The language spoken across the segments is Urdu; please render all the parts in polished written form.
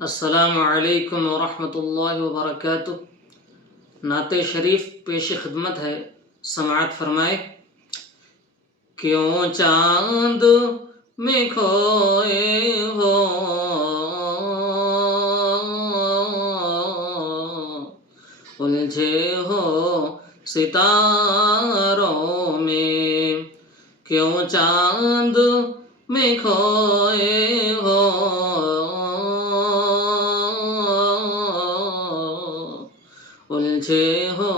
السلام علیکم ورحمۃ اللہ وبرکاتہ۔ نعت شریف پیش خدمت ہے، سماعت فرمائے۔ کیوں چاند میں کھوئے ہو الجھے ہو ستاروں میں، کیوں چاند میں کھوئے ہو الجھے ہو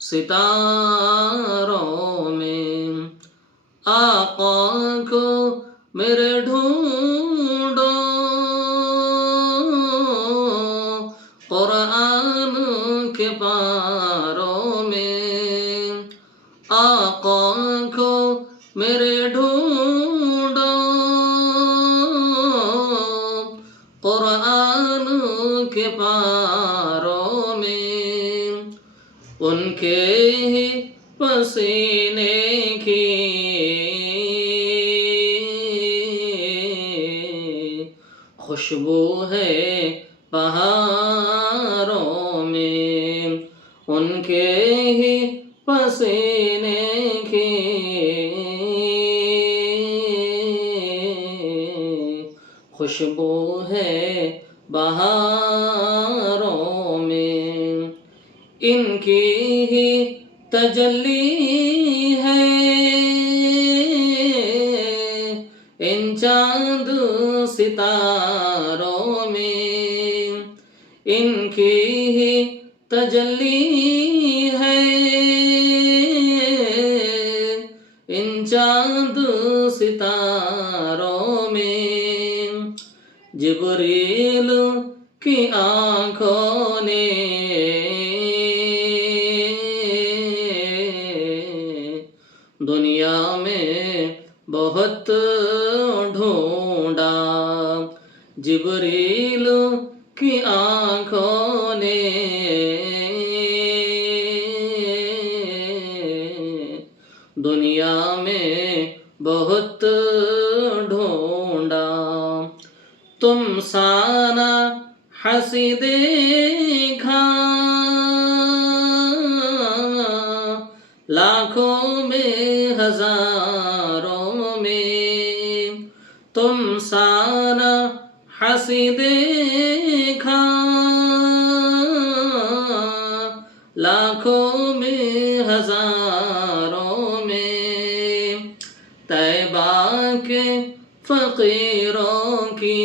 ستاروں میں، آقا کو میرے ڈھونڈو قرآن کے پاروں میں، آقا کو میرے ڈھونڈو قرآن کے پاروں میں، ان کے ہی پسینے کی خوشبو ہے بہاروں میں، ان کے ہی پسینے کی خوشبو ہے بہاروں میں، ان کی ہی تجلی ہے ان چاند ستاروں میں، ان کی ہی تجلی ہے ان چاند ستاروں میں، جبریل کی آنکھوں نے دنیا میں بہت ڈھونڈا، جبریل کی آنکھوں نے دنیا میں بہت ڈھونڈا، تم سانا ہنسی دیکھا لاکھوں میں ہزاروں میں، تم سانا ہنسی دیکھا لاکھوں میں ہزاروں میں، طیبہ کے فقیروں کی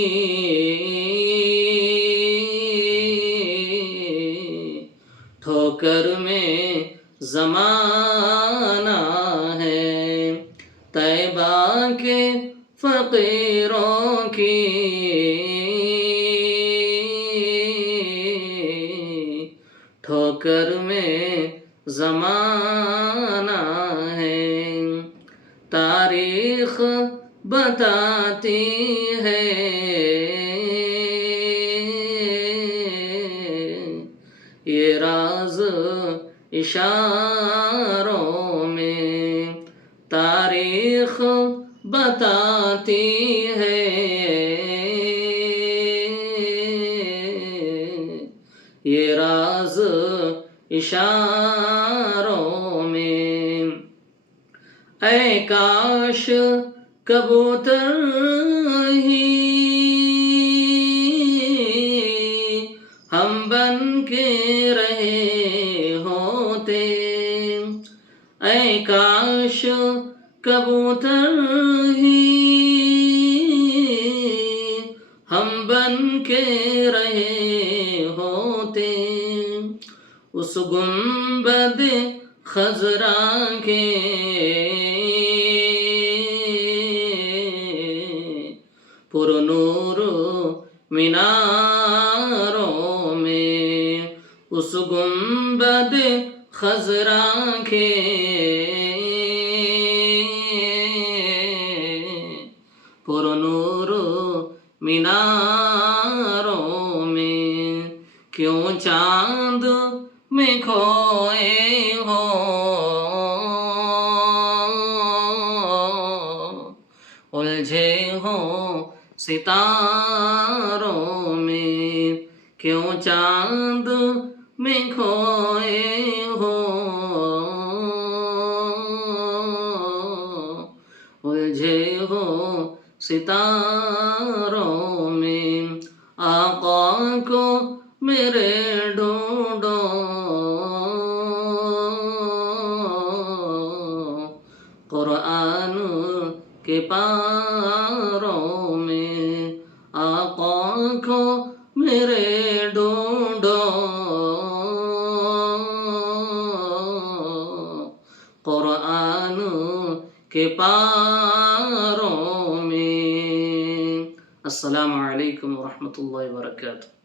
ٹھوکر میں زمانہ ہے، طیبہ کے فقیروں کی ٹھوکر میں زمانہ ہے، تاریخ بتاتی ہے یہ راز اشاروں میں، تاریخ بتاتی ہے یہ راز اشاروں میں، اے کاش کبوتر ہی ہم بن کے رہے ہوتے، اے کاش کبوتر ہی ہم بن کے رہے ہوتے، اس گنبد خضرا کے پر نور میناروں میں، اس گنبد خضرا کے پر نور میناروں میں، کیوں چاند میں کھوئے ہو الجھے ہو ستاروں میں، کیوں چاند میں کھوئے ہو، الجھے ہو ستاروں میں، آقا کو میرے ڈھونڈو، قرآن کے پاروں میں، آقا کو میرے ڈھونڈو، قرآن کے پاروں میں۔ السلام علیکم ورحمۃ اللہ وبرکاتہ۔